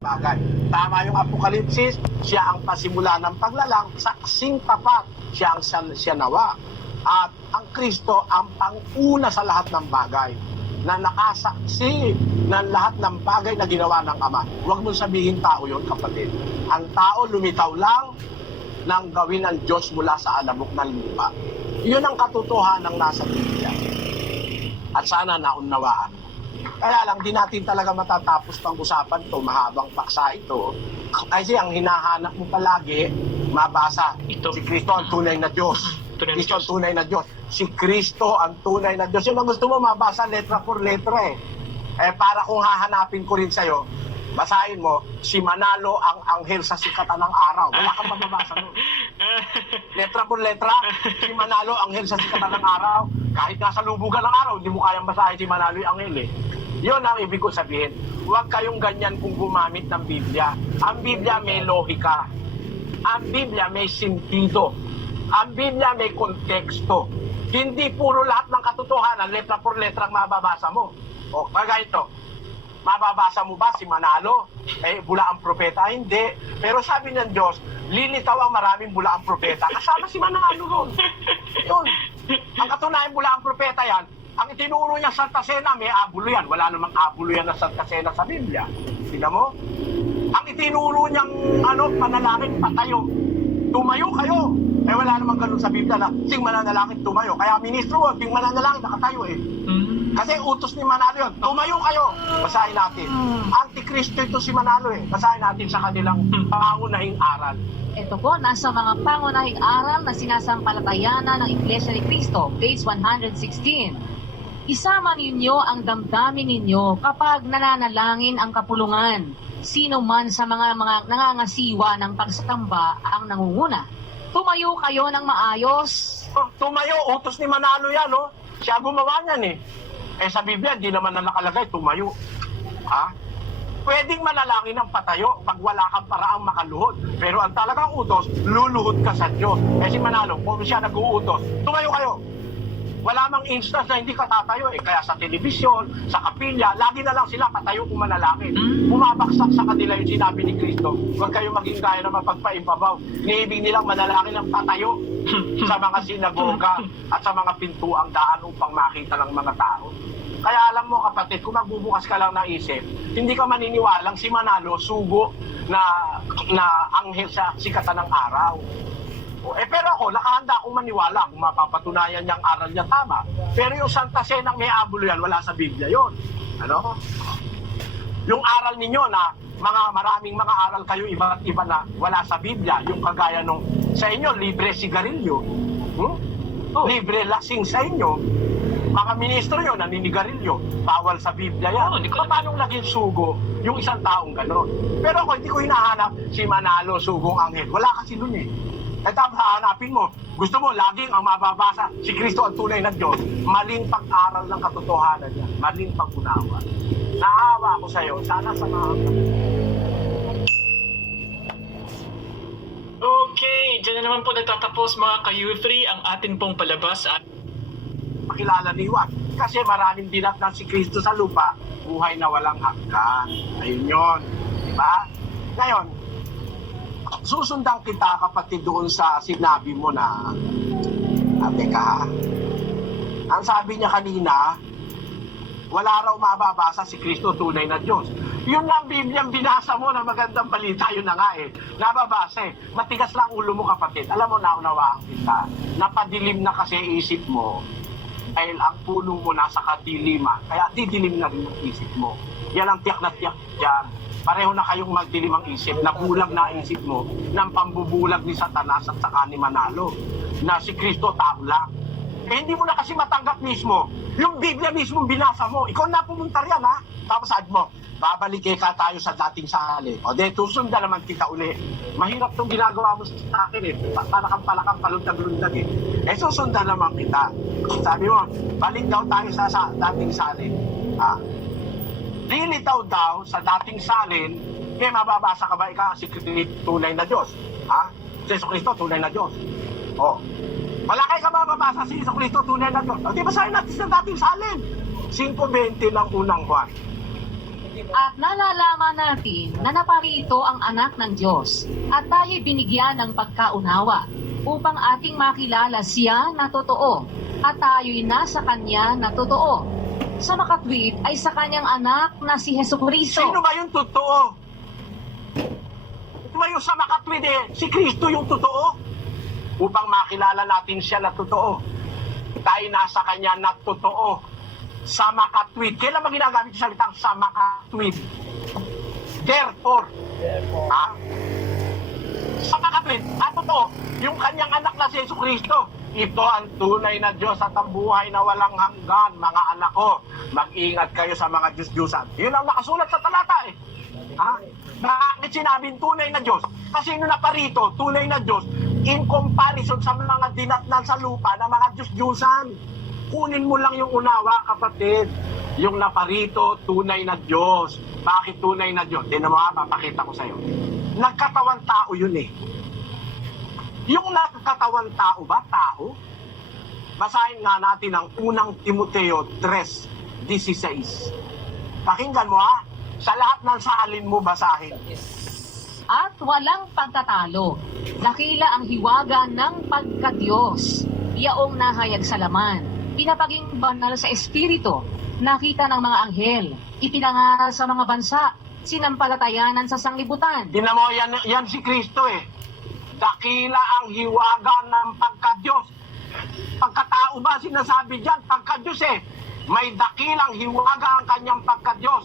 bagay. Tama yung Apokalipsis, siya ang pasimula ng paglalang, saksing tapat, siya ang siyanawa. At ang Kristo ang panguna sa lahat ng bagay, na nakasaksi ng lahat ng bagay na ginawa ng Ama. Huwag mong sabihin tao yun, kapatid. Ang tao lumitaw lang ng gawin ng Diyos mula sa alabok ng lupa. Yun ang katotohanan ng nasa Biblia. At sana naunawaan. Kaya lang, di natin talaga matatapos pang usapan to, mahabang paksa ito. Kasi ang hinahanap mo palagi, mabasa, si Kristo ang tunay na Diyos. Kristo ang tunay na Diyos. Si Kristo ang tunay na Diyos. Yung ang gusto mo mabasa letra por letra para kung hahanapin ko rin sa'yo, basahin mo, si Manalo ang anghel sa sikatan ng araw. Wala kang mababasa nun. Letra por letra, si Manalo anghel sa sikatan ng araw. Kahit nasa lubugan ng araw, hindi mo kayang basahin si Manalo yung anghel Yun ang ibig ko sabihin. Huwag kayong ganyan kung gumamit ng Biblia. Ang Biblia may lohika. Ang Biblia may sentido. Ang Biblia may konteksto. Hindi puro lahat ng katotohanan, letra por letra ang mababasa mo. O, kagaya ito. Mababasa mo ba si Manalo? Bula ang propeta? Hindi. Pero sabi ng Diyos, lilitaw ang maraming bula ang propeta. Kasama si Manalo ron. Yun. Ang katunayan bula ang propeta yan, ang itinuro niya Santa Cena, may abulo yan. Wala namang abulo yan na Santa Cena sa Biblia. Tingnan mo? Ang itinuro niyang panalangin, patayo. Tumayo kayo. Wala namang ganun sa Biblia na sing mananalangin, tumayo. Kaya ministro, sing mananalangin, nakatayo Kasi utos ni Manalo yun. Tumayo kayo. Basahin natin. Antikristo ito si Manalo Basahin natin sa kanilang pangunahing aral. Ito po, nasa mga pangunahing aral na sinasampalatayanan ng Iglesia ni Cristo, page 116. Isama ninyo ang damdamin ninyo kapag nananalangin ang kapulungan. Sino man sa mga nangangasiwa ng pagsakamba ang nangunguna. Tumayo kayo ng maayos. Tumayo, utos ni Manalo yan, Siya gumawa niyan sa Biblia, hindi naman na nakalagay, tumayo. Pwedeng manalangin ng patayo pag wala kang paraang makaluhod. Pero ang talagang utos, luluhod ka sa Diyos. Si Manalo, kung siya nag-uutos, tumayo kayo. Wala mang instance na hindi ka tatayo Kaya sa telebisyon, sa kapilya, lagi na lang sila patayo kung manalangin. Bumabaksak sa kanila yung sinabi ni Kristo. Huwag kayo maging gaya na mapagpaibabaw. Iniibig nilang manalangin ng patayo sa mga sinagoga at sa mga pintuang daan upang makita ng mga tao. Kaya alam mo kapatid, kung magbubukas ka lang ng isip, hindi ka maniniwalang si Manalo sugo na anghel sa sikatan ng araw. Pero ako, nakahanda akong maniwala kung mapapatunayan niyang aral niya tama. Pero yung Santa Cena may abulo yan, wala sa Biblia yon. Yung aral ninyo na maraming mga aral kayo iba't iba na wala sa Biblia, yung kagaya nung sa inyo, libre sigarilyo. Libre lasing sa inyo. Mga ministro nyo, naninigarilyo. Bawal sa Biblia yan. Paano naging sugo yung isang taong gano'n? Pero ako, hindi ko hinahanap si Manalo, sugong anghel. Wala kasi nun tapos hahanapin mo, gusto mo laging ang mababasa, si Kristo ang tunay na Diyos. Maling pag-aral ng katotohanan niya. Maling pag-unawa. Naawa ako sa'yo, sana samahan ka. Okay, dyan na naman po natatapos mga ka-U3 ang atin pong palabas at Pakilala ni Juan. Kasi maraming dinatnan si Kristo sa lupa, buhay na walang hanggan. Ayun yun. Diba? Ngayon, susundan kita kapatid doon sa sinabi mo na teka ang sabi niya kanina, wala raw mababasa si Kristo tunay na Diyos. Yun lang Biblia binasa mo na magandang balita, yun na nga nababasa Matigas lang ulo mo kapatid. Alam mo, naunawaan kita. Napadilim na kasi isip mo dahil ang puno mo nasa kadiliman. Kaya didilim na rin ang isip mo. Yan ang tiyak na tiyak dyan. Pareho na kayong magdilim ang isip, nabulag na isip mo ng pambubulag ni Satanas at saka ni Manalo na si Kristo tao lang. Hindi mo na kasi matanggap mismo. Yung Biblia mismo binasa mo, ikaw na pumunta riyan Tapos sabi mo, babalik ka tayo sa dating sali. Susundan naman kita uli. Mahirap itong ginagawa mo sa akin palakang paluntag-lundag susundan naman kita. Sabi mo, balik daw tayo sa dating sali. Lilitaw daw sa dating salin, mababasa ka ba si tunay na Diyos? Si Jesucristo, tunay na Diyos. Malaki ka mababasa si Jesucristo, tunay na Diyos. Di basahin natin sa dating salin. 5:20 ng unang Juan. At nalalaman natin na naparito ang anak ng Diyos at tayo binigyan ng pagkaunawa upang ating makilala siya na totoo at tayo'y nasa kanya na totoo. Sa makatwid ay sa kanyang anak na si Jesucristo. Sino ba yung totoo? Ito ba yung sa makatwid si Kristo yung totoo? Upang makilala natin siya na totoo. Tayo nasa kanya na totoo. Sa makatwid. Kailan ba ginagamit yung salitang sa makatwid? Therefore. Sa makatwid, totoo, yung kanyang anak na si Jesucristo. Ito ang tunay na Diyos at ang buhay na walang hanggan. Mga anak ko, mag-ingat kayo sa mga Diyos-Diyusan. Yun ang nakasulat sa talata Bakit sinabing tunay na Diyos? Kasi nung naparito, tunay na Diyos, in comparison sa mga dinatnan sa lupa na mga Diyos-Diyusan. Kunin mo lang yung unawa, kapatid. Yung naparito, tunay na Diyos. Bakit tunay na Diyos? Tinan mo papakita ko sa'yo. Nagkatawan tao yun Yung nagkatawan tao ba? Tao? Basahin nga natin ang unang Timoteo 3:16. Pakinggan mo Sa lahat ng salin mo basahin. At walang pagtatalo. Dakila ang hiwaga ng pagkadiyos. Yaong nahayag sa laman. Pinapaging banal sa espiritu. Nakita ng mga anghel. Ipinangaral sa mga bansa. Sinampalatayanan sa sanglibutan. Tingnan mo, yan si Kristo Dakila ang hiwaga ng pagkadiyos. Pagkatao ba sinasabi dyan? Pagkadiyos May dakilang hiwaga ang kanyang pagkadiyos.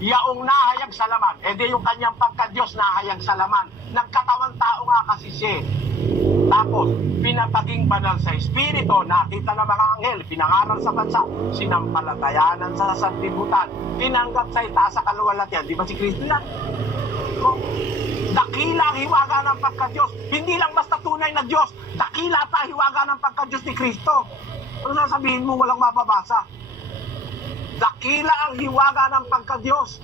Yaong nahayag sa laman. Di yung kanyang pagkadiyos nahayag sa laman. Nagkatawang tao nga kasi siya. Tapos, pinapaging banal sa espiritu, nakita ng mga anghel, pinangaral sa bansa, sinampalatayanan sa sanlibutan, tinanggap sa itaas sa kaluwalhatian. Di ba si Kristo yan? Dakila ang hiwaga ng pagkadiyos. Hindi lang basta tunay na Diyos. Dakila pa hiwaga ng pagkadiyos ni Kristo. Ano sasabihin mo walang mababasa? Dakila ang hiwaga ng pagkadiyos.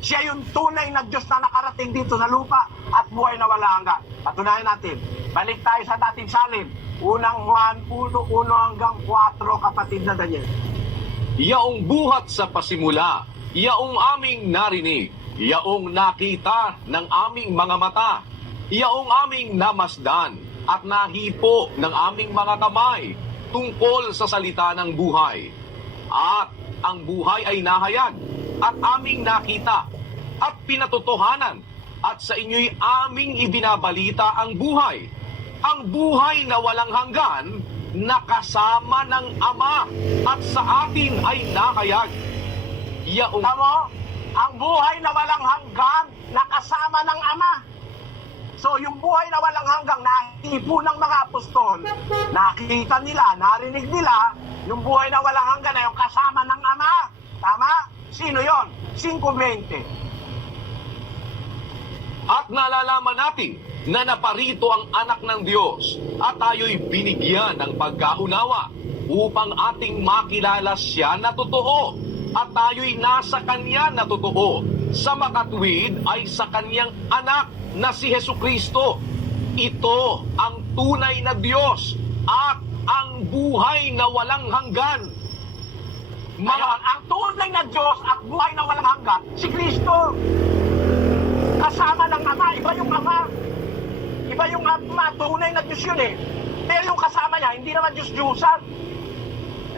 Siya yung tunay na Diyos na nakarating dito sa lupa at buhay na wala hanggan. Patunayan natin. Balik tayo sa dating salin. Unang Juan 1 hanggang 4, kapatid na Daniel. Yaong buhat sa pasimula, yaong aming narinig, yaong nakita ng aming mga mata, yaong aming namasdan at nahipo ng aming mga kamay tungkol sa salita ng buhay. At ang buhay ay nahayag at aming nakita at pinatotohanan at sa inyo'y aming ibinabalita ang buhay na walang hanggan na kasama ng Ama at sa atin ay nahayag. Yaong Tamo, ang buhay na walang hanggan na kasama ng Ama. So yung buhay na walang hanggang nahipo ng mga apostol, nakita nila, narinig nila, yung buhay na walang hanggan na yung kasama ng Ama. Tama? Sino yon? 5:20. At nalalaman natin na naparito ang anak ng Diyos at tayo'y binigyan ng pagkaunawa upang ating makilala siya na totoo at tayo'y nasa kanya na totoo. Sa makatwid ay sa kanyang anak na si Jesucristo. Ito ang tunay na Diyos at ang buhay na walang hanggan. Ngayon, ang tunay na Diyos at buhay na walang hanggan, si Kristo. Kasama ng Ama, iba yung Ama. Iba yung Ama, tunay na Diyos yun Pero yung kasama niya, hindi naman Diyos-Diyusan.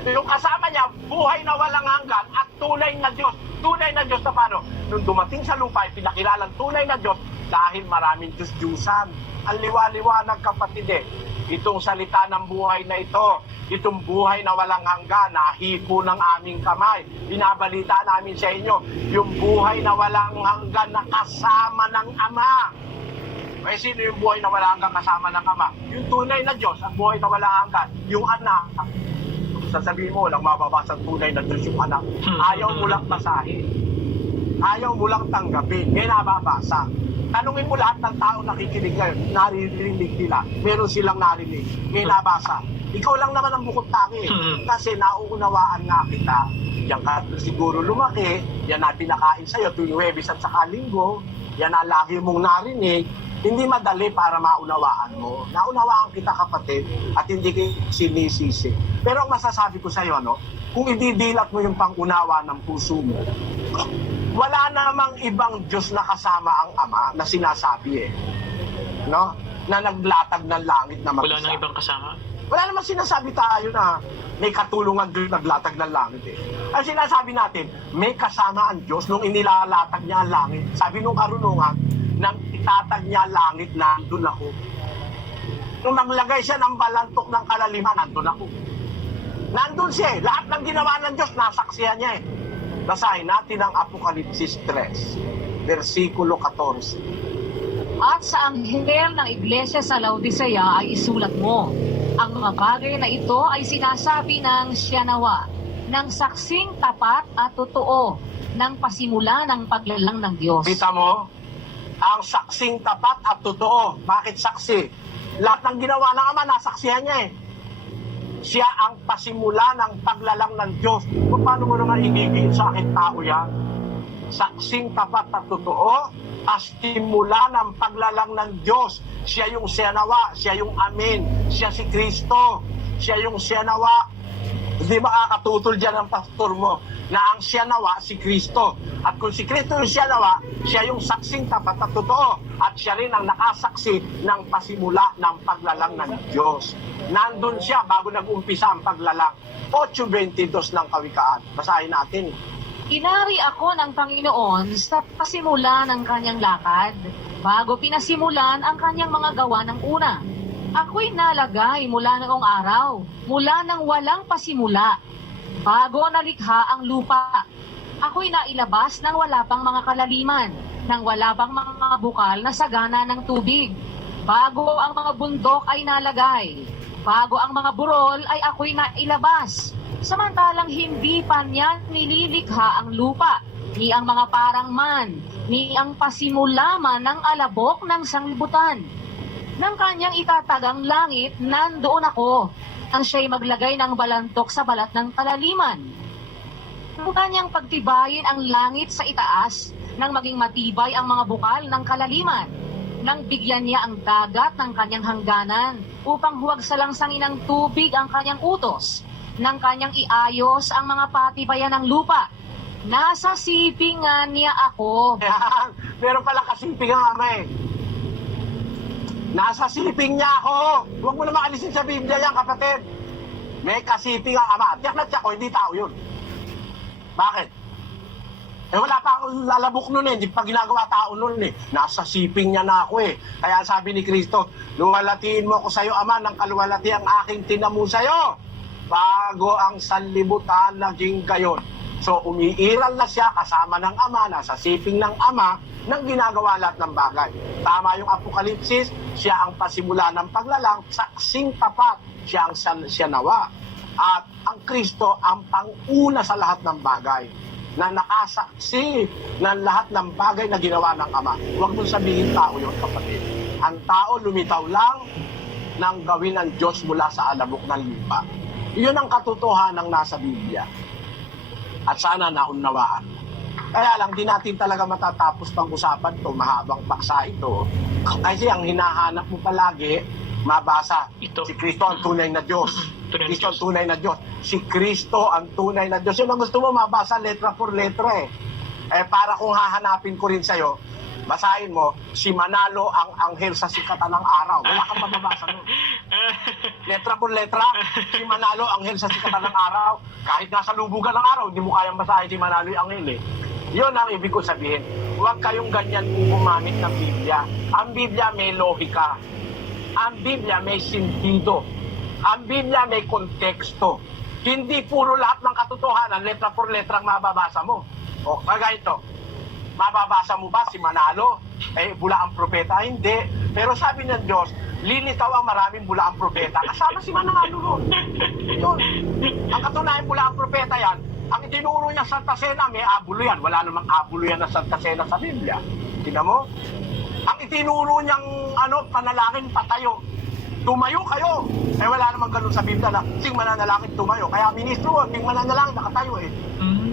Yung kasama niya, buhay na walang hanggan at tunay na Diyos. Tunay na Diyos na paano? Nung dumating sa lupa, pinakilalang tunay na Diyos dahil maraming Diyos-Diyusan. Ang liwa-liwanag, kapatid Itong salita ng buhay na ito, itong buhay na walang hanggan, nahipo ng aming kamay. Binabalita namin sa inyo, yung buhay na walang hanggan na kasama ng Ama. Eh, sino yung buhay na walang hanggan kasama ng Ama? Yung tunay na Diyos, ang buhay na walang hanggan, yung anak. Sasabihin mo, walang mababasa tunay na Diyos yung anak. Ayaw mo lang basahin. Ayaw mo lang tanggapin. May nababasa. Tanungin mo lahat ng tao nakikinig ngayon, naririnig nila, meron silang narinig, may nabasa. Ikaw lang naman ang bukod tangi kasi nauunawaan nga kita. Yan ka siguro lumaki, yan na pinakain sa'yo tuwing Huwebes at saka Linggo, yan na lagi mong narinig, hindi madali para maunawaan mo. Naunawaan kita, kapatid, at hindi kayo sinisisi. Pero ang masasabi ko sa'yo, kung ididilat mo yung pangunawa ng puso mo, Wala namang ibang Diyos na kasama ang Ama na sinasabi no? Na naglatag ng langit na mag-isa. Wala nang ibang kasama. Wala namang sinasabi tayo na may katulungan Diyos naglatag ng langit Ang sinasabi natin, may kasama ang Diyos nung inilalatag niya ang langit. Sabi nung karunungan, nang itatag niya ang langit, nandun ako. Nung naglagay siya ng balantok ng kalaliman, nandun ako. Nandun siya Lahat ng ginawa ng Diyos, nasaksihan niya Basahin natin ang Apokalipsis 3, versikulo 14. At sa anghel ng iglesia sa Laodicea ay isulat mo, ang mga bagay na ito ay sinasabi ng siya nawa, ng saksing tapat at totoo, ng pasimula ng paglalang ng Diyos. Kita mo? Ang saksing tapat at totoo. Bakit saksi? Lahat ng ginawa ng Ama, nasaksihan niya Siya ang pasimula ng paglalang ng Diyos. Paano mo naman inigil sa akin tao yan? Saksing tapat at totoo, pasimula ng paglalang ng Diyos. Siya yung siyanawa, siya yung amin, siya si Kristo, siya yung siyanawa. Hindi makakatutol dyan ang pastor mo na ang siyanawa si Kristo. At kung si Kristo yung siyanawa, siya yung saksing tapat at totoo. At siya rin ang nakasaksi ng pasimula ng paglalang ng Diyos. Nandun siya bago nag-umpisa ang paglalang. 8:22 ng Kawikaan. Basahin natin. Inari ako ng Panginoon sa pasimula ng kanyang lakad, bago pinasimulan ang kanyang mga gawa ng una. Ako'y nalagay mula noong araw, mula nang walang pasimula, bago nalikha ang lupa. Ako'y nailabas nang wala pang mga kalaliman, nang wala pang mga bukal na sagana ng tubig. Bago ang mga bundok ay nalagay, bago ang mga burol ay ako'y nailabas. Samantalang hindi pa niya nililikha ang lupa, ni ang mga parang man, ni ang pasimula man ng alabok ng sanglibutan. Nang kanyang itatagang langit, nandoon ako, ang siya'y maglagay ng balantok sa balat ng kalaliman. Nang kanyang pagtibayin ang langit sa itaas, nang maging matibay ang mga bukal ng kalaliman, nang bigyan niya ang dagat ng kanyang hangganan, upang huwag salangsangin ng tubig ang kanyang utos, nang kanyang iayos ang mga patibayan ng lupa. Nasa sipingan niya ako. Yan. Meron pala kasiping ang Ama Nasa siping niya ako. Huwag mo na maalisin sa Biblia yan, kapatid. May kasiping ang Ama. Tiyak na tiyak ko, hindi tao yun. Bakit? Wala pa akong lalabok nun hindi pa ginagawa tao nun Nasa siping niya na ako Kaya sabi ni Kristo, luwalatiin mo ako sa'yo, Ama, ng kaluwalati ang aking tinamu sa'yo, bago ang sanlibutan naging gayon. So, umiiral na siya kasama ng Ama, nasa siping ng Ama, nang ginagawa lahat ng bagay. Tama yung Apokalipsis, siya ang pasimula ng paglalang, saksing tapat, siya ang siyanawa. At ang Kristo ang panguna sa lahat ng bagay, na nakasaksi ng lahat ng bagay na ginawa ng Ama. Huwag mong sabihin tao yun, kapatid. Ang tao lumitaw lang nang gawin ng Diyos mula sa alabok ng lupa. Iyon ang katotohanan ng nasa Biblia. At sana naunawaan. Kaya lang, di natin talaga matatapos pang-usapan to, mahabang paksa ito. Kasi ang hinahanap mo palagi, mabasa, Ito. si Kristo ang tunay na Diyos. Tunay na Kristo ang Diyos. tunay na Diyos. Si Kristo ang tunay na Diyos. Yun ang gusto mo mabasa letra por letra para kung hahanapin ko rin sa'yo, basahin mo, si Manalo ang anghel sa sikatan ng araw. Wala kang mababasa nun. Letra por letra, si Manalo anghel sa sikatan ng araw. Kahit nasa lubugan ng araw, hindi mo kayang basahin si Manalo yung anghel Yun ang ibig ko sabihin. Huwag kayong ganyan gumamit ng Biblia. Ang Biblia may lohika. Ang Biblia may sentido. Ang Biblia may konteksto. Hindi puro lahat ng katotohanan, letra por letra ang mababasa mo. O, kagaya ito. Mababasa mo ba si Manalo? Bula ang propeta? Hindi. Pero sabi ng Diyos, lilitaw ang maraming bula ang propeta. Kasama si Manalo ron. Yun. Ang katunayan bula ang propeta yan, ang itinuro niya Santa Cena, may abulo yan. Wala namang abulo yan na Santa Cena sa Biblia. Tingnan mo? Ang itinuro niyang panalangin, patayo. Tumayo kayo. Wala namang ganun sa Biblia na sing mananalangin tumayo. Kaya ministro, sing mananalangin nakatayo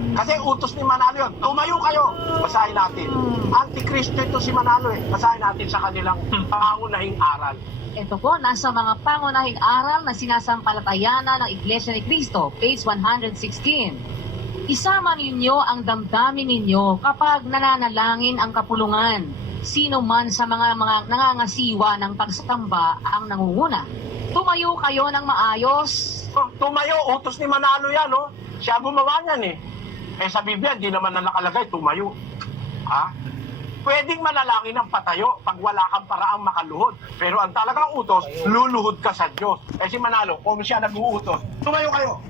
Kasi utos ni Manalo yun. Tumayo kayo. Basahin natin. Antikristo ito si Manalo Basahin natin sa kanilang pangunahing aral. Ito po, nasa mga pangunahing aral na sinasampalatayanan ng Iglesia ni Cristo, page 116. Isama ninyo ang damdamin ninyo kapag nananalangin ang kapulungan. Sino man sa mga nangangasiwa ng pagsamba ang nangunguna. Tumayo kayo ng maayos. Tumayo, utos ni Manalo yan, no? Siya gumawa niyan, eh. Eh sa Biblia, di naman na nakalagay, tumayo. Ha? Pwedeng manalangin ng patayo pag wala kang paraang makaluhod. Pero ang talagang utos, luluhod ka sa Diyos. Eh si Manalo, kung siya nag-uutos, tumayo kayo.